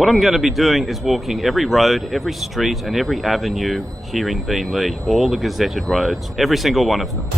What I'm going to be doing is walking every road, every street and every avenue here in Beenleigh, all the gazetted roads, every single one of them.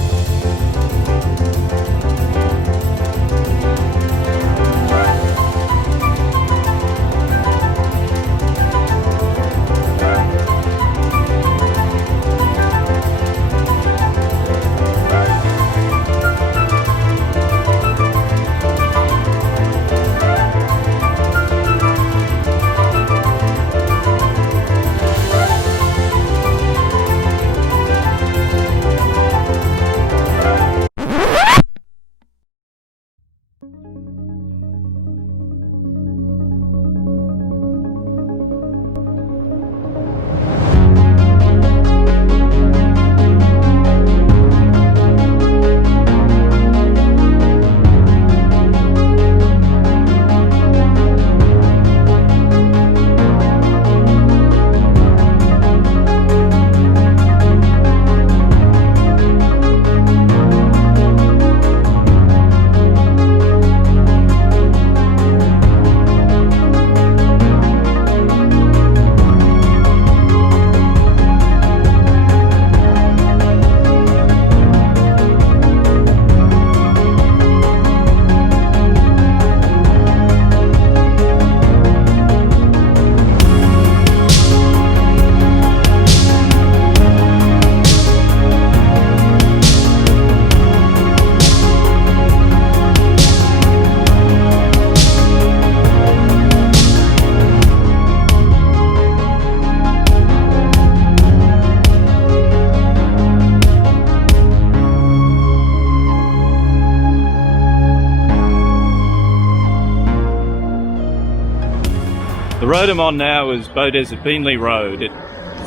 The road I'm on now is Beenleigh Road. It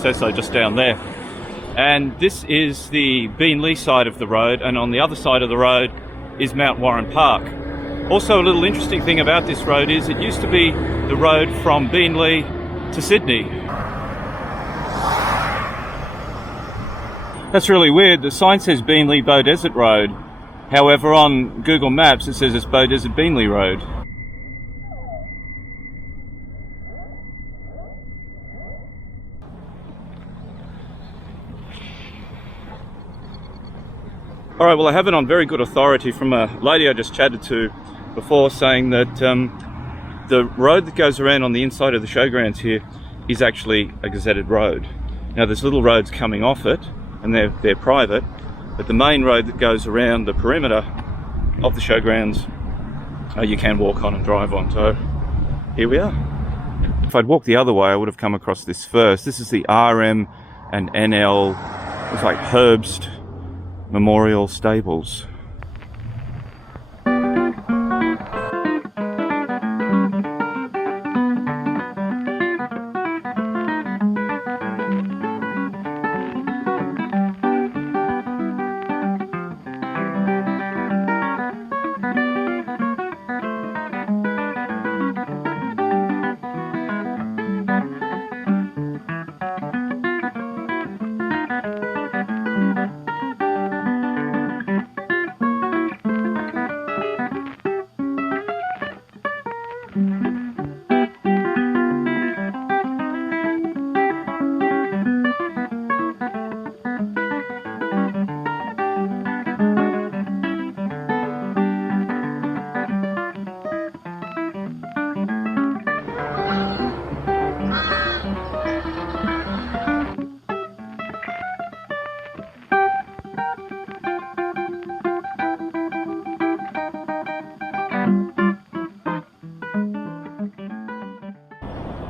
says so just down there. And this is the Beenleigh side of the road, and on the other side of the road is Mount Warren Park. Also, a little interesting thing about this road is it used to be the road from Beenleigh to Sydney. That's really weird. The sign says Beenleigh Beaudesert Road. However, on Google Maps it says it's Beaudesert Beenleigh Road. Alright, well I have it on very good authority from a lady I just chatted to before, saying that the road that goes around on the inside of the showgrounds here is actually a gazetted road. Now there's little roads coming off it, and they're private, but the main road that goes around the perimeter of the showgrounds you can walk on and drive on. So here we are. If I'd walked the other way I would have come across this first. This is the RM and NL, it's like Herbst Memorial Stables.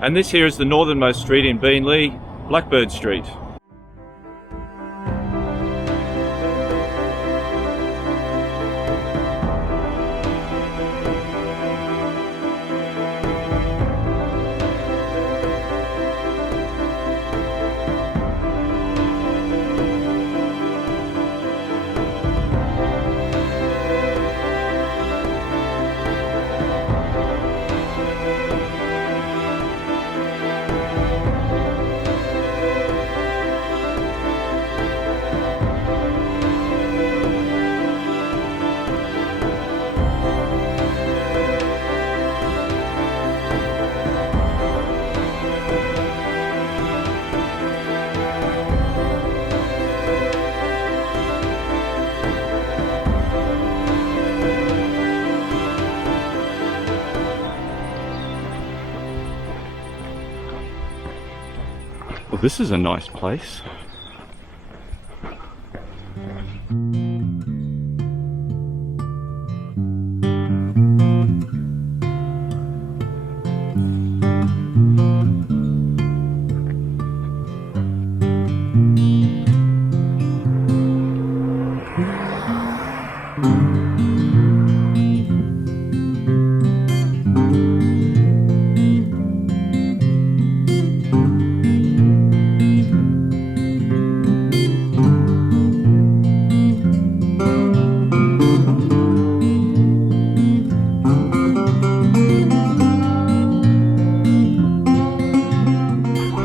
And this here is the northernmost street in Beenleigh, Blackbird Street. This is a nice place.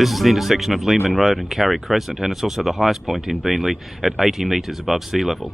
This is the intersection of Lehman Road and Carry Crescent, and it's also the highest point in Beenleigh at 80 metres above sea level.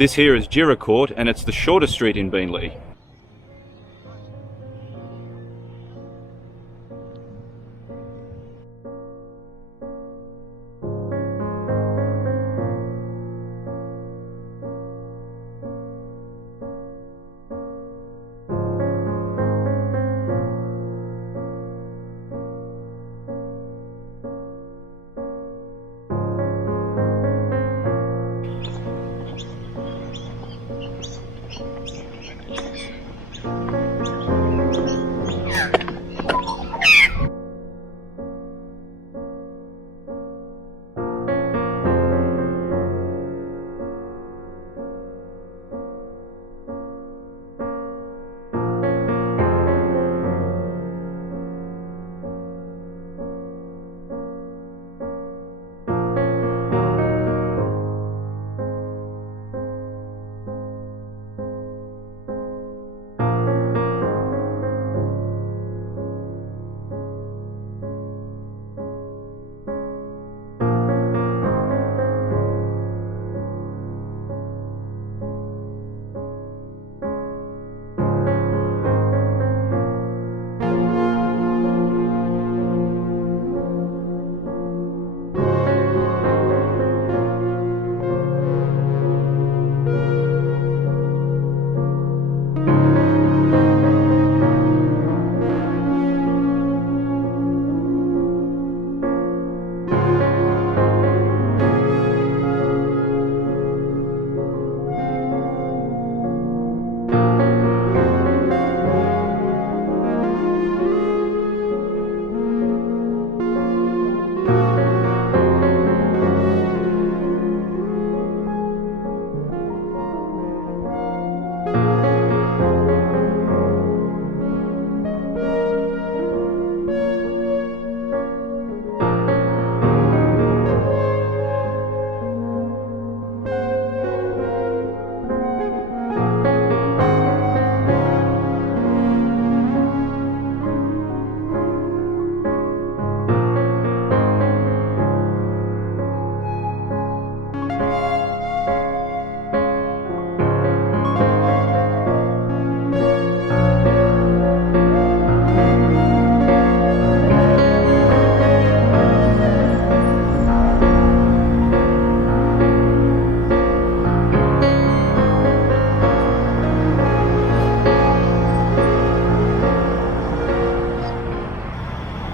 This here is Gira Court, and it's the shortest street in Beenleigh.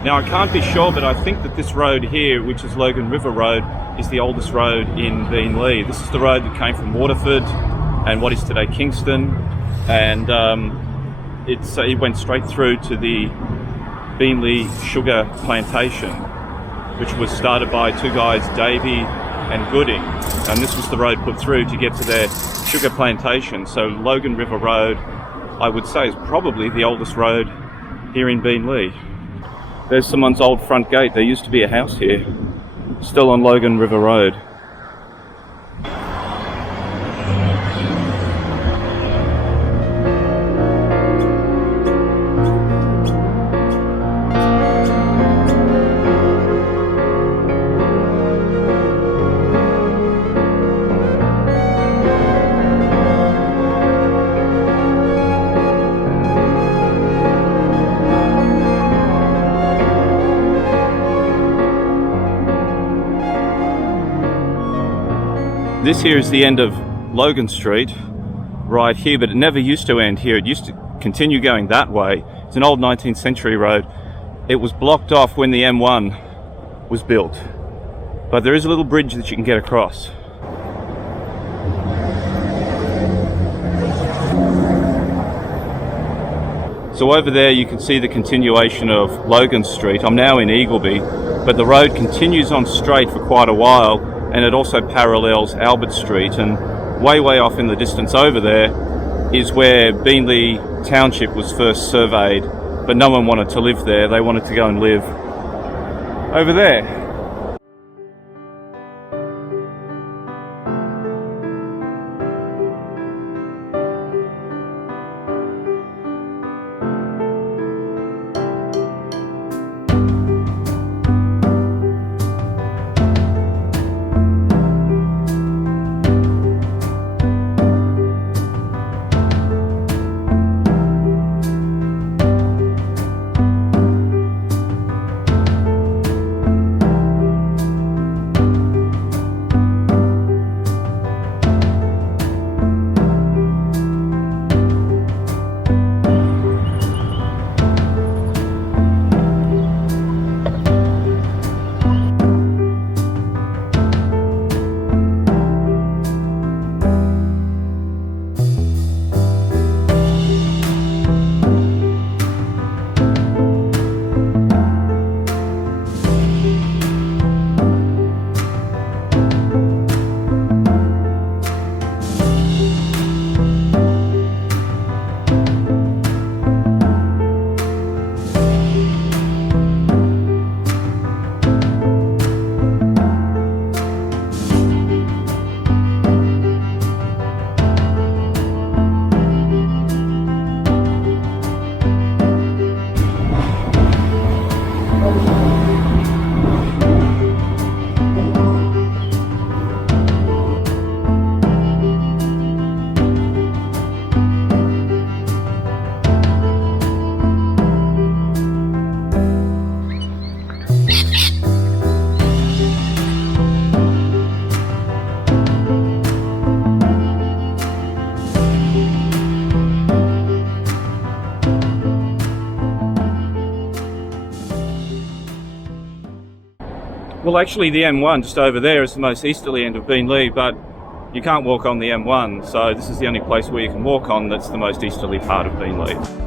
Now I can't be sure, but I think that this road here, which is Logan River Road, is the oldest road in Beenleigh. This is the road that came from Waterford and what is today Kingston, and it went straight through to the Beenleigh sugar plantation, which was started by two guys, Davey and Gooding, and this was the road put through to get to their sugar plantation. So Logan River Road, I would say, is probably the oldest road here in Beenleigh. There's someone's old front gate. There used to be a house here, still on Logan River Road. This here is the end of Logan Street, right here, but it never used to end here. It used to continue going that way. It's an old 19th century road. It was blocked off when the M1 was built, but there is a little bridge that you can get across. So over there you can see the continuation of Logan Street. I'm now in Eagleby, but the road continues on straight for quite a while, and it also parallels Albert Street, and way off in the distance over there is where Beenleigh Township was first surveyed, but no one wanted to live there. They wanted to go and live over there. Well, actually the M1 just over there is the most easterly end of Beenleigh, but you can't walk on the M1, so this is the only place where you can walk on that's the most easterly part of Beenleigh.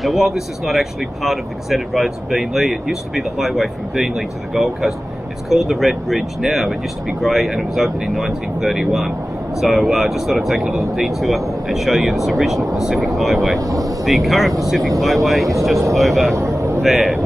Now, while this is not actually part of the gazetted roads of Beenleigh, it used to be the highway from Beenleigh to the Gold Coast. It's called the Red Bridge now. It used to be grey and it was opened in 1931. So just thought I'd take a little detour and show you this original Pacific Highway. The current Pacific Highway is just over there.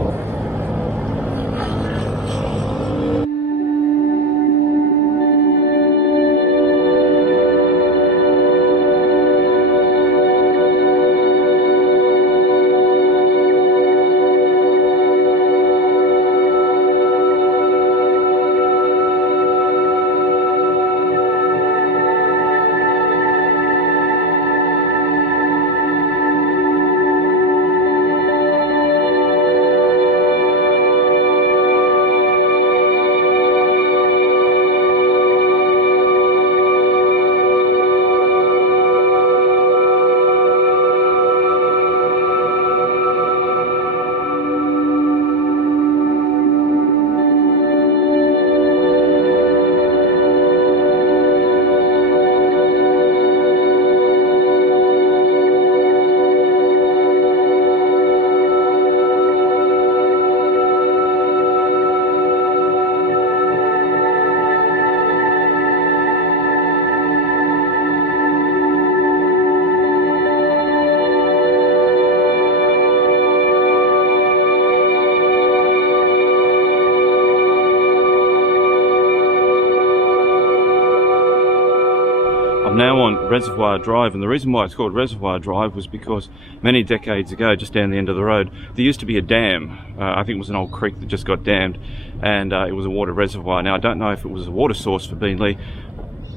I'm now on Reservoir Drive, and the reason why it's called Reservoir Drive was because many decades ago, just down the end of the road, there used to be a dam. I think it was an old creek that just got dammed, and it was a water reservoir. Now I don't know if it was a water source for Beenleigh,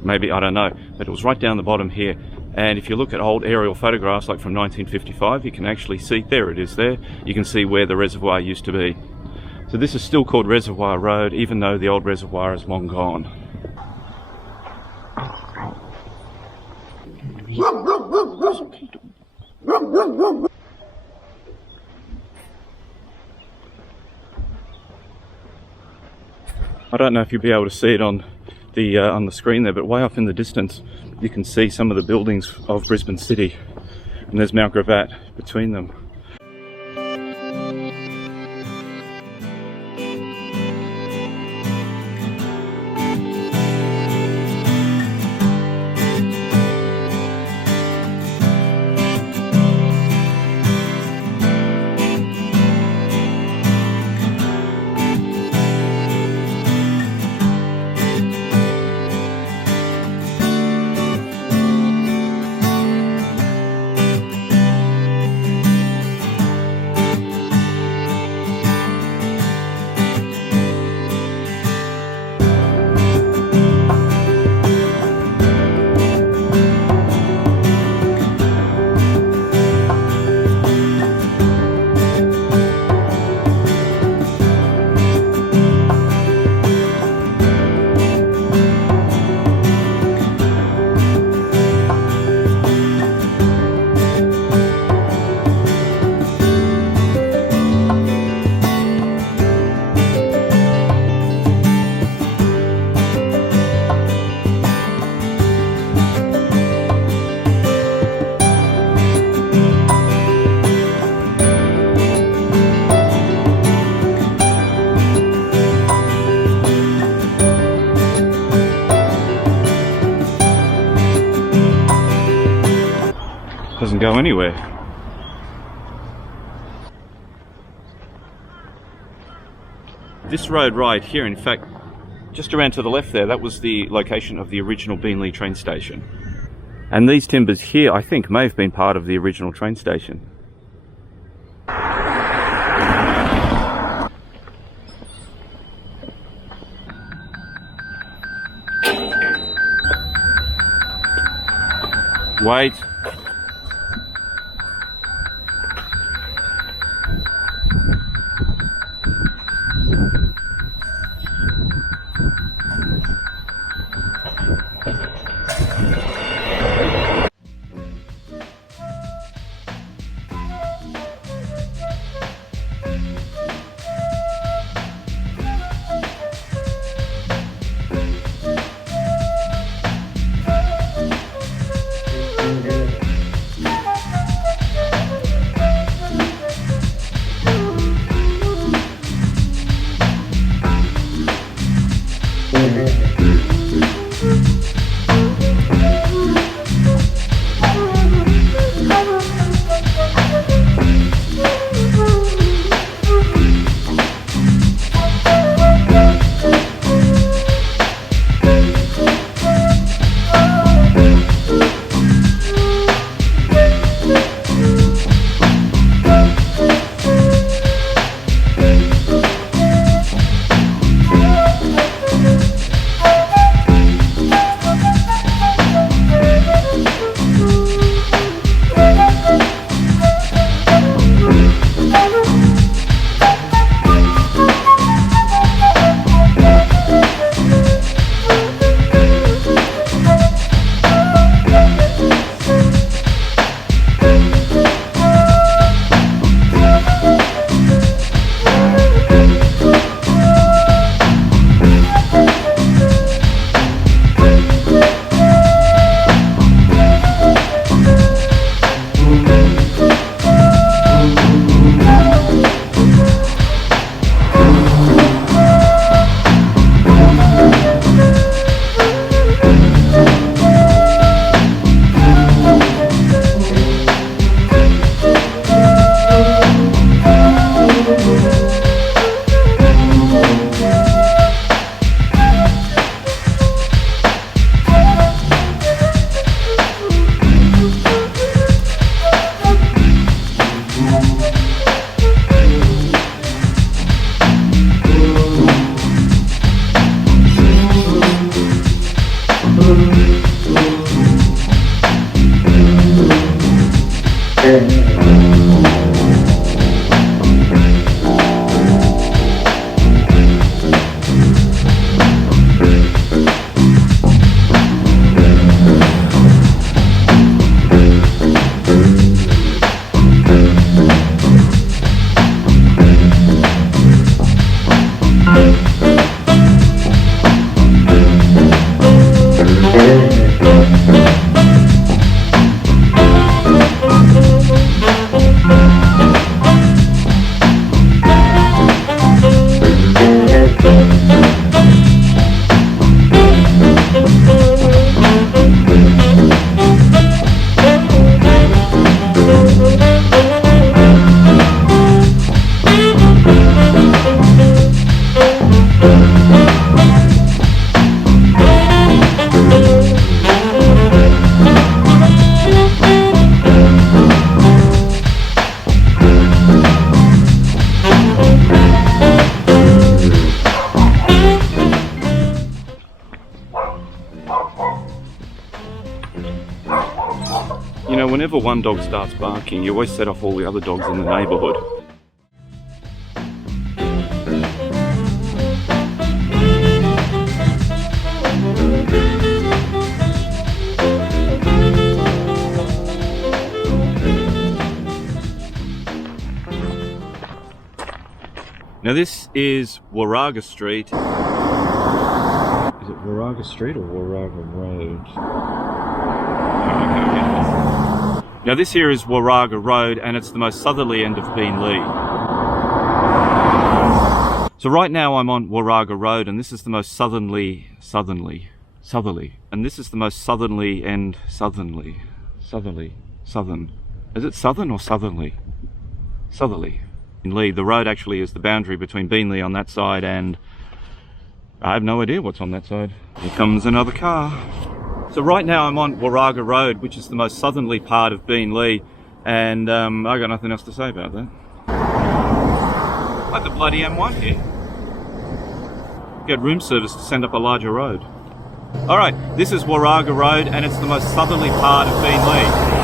maybe, I don't know, but it was right down the bottom here. And if you look at old aerial photographs like from 1955, you can actually see, there it is there, you can see where the reservoir used to be. So this is still called Reservoir Road, even though the old reservoir is long gone. I don't know if you'll be able to see it on the screen there, but way up in the distance you can see some of the buildings of Brisbane City, and there's Mount Gravatt between them. doesn't go anywhere. This road right here, in fact, just around to the left there, that was the location of the original Beenleigh train station. And these timbers here, I think, may have been part of the original train station. Wait. You know, whenever one dog starts barking, you always set off all the other dogs in the neighbourhood. Now this is Warraga Street. Is it Warraga Street or Warraga Road? Now this here is Warraga Road, and it's the most southerly end of Beenleigh. So right now I'm on Warraga Road, and this is the most southerly, and this is the most southerly and southern Is it southern or southerly? Southerly. Beenleigh, the road actually is the boundary between Beenleigh on that side and I have no idea what's on that side. Here comes another car. So right now I'm on Warraga Road, which is the most southerly part of Beenleigh, and I got nothing else to say about that. Like the bloody M1 here. Get room service to send up a larger road. Alright, this is Warraga Road and it's the most southerly part of Beenleigh.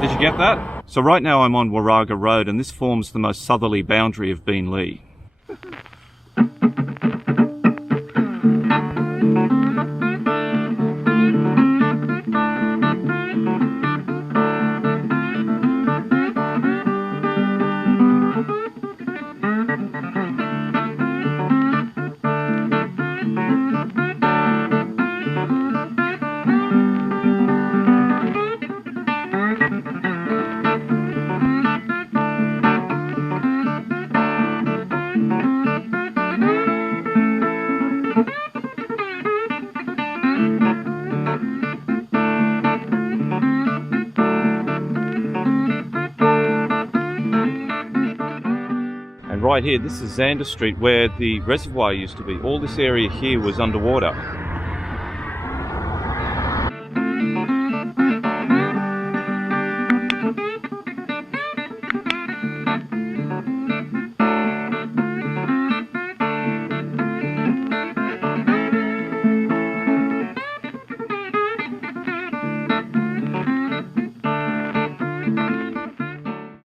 Did you get that? So right now I'm on Warraga Road and this forms the most southerly boundary of Beenleigh. Right here, this is Xander Street where the reservoir used to be. All this area here was underwater.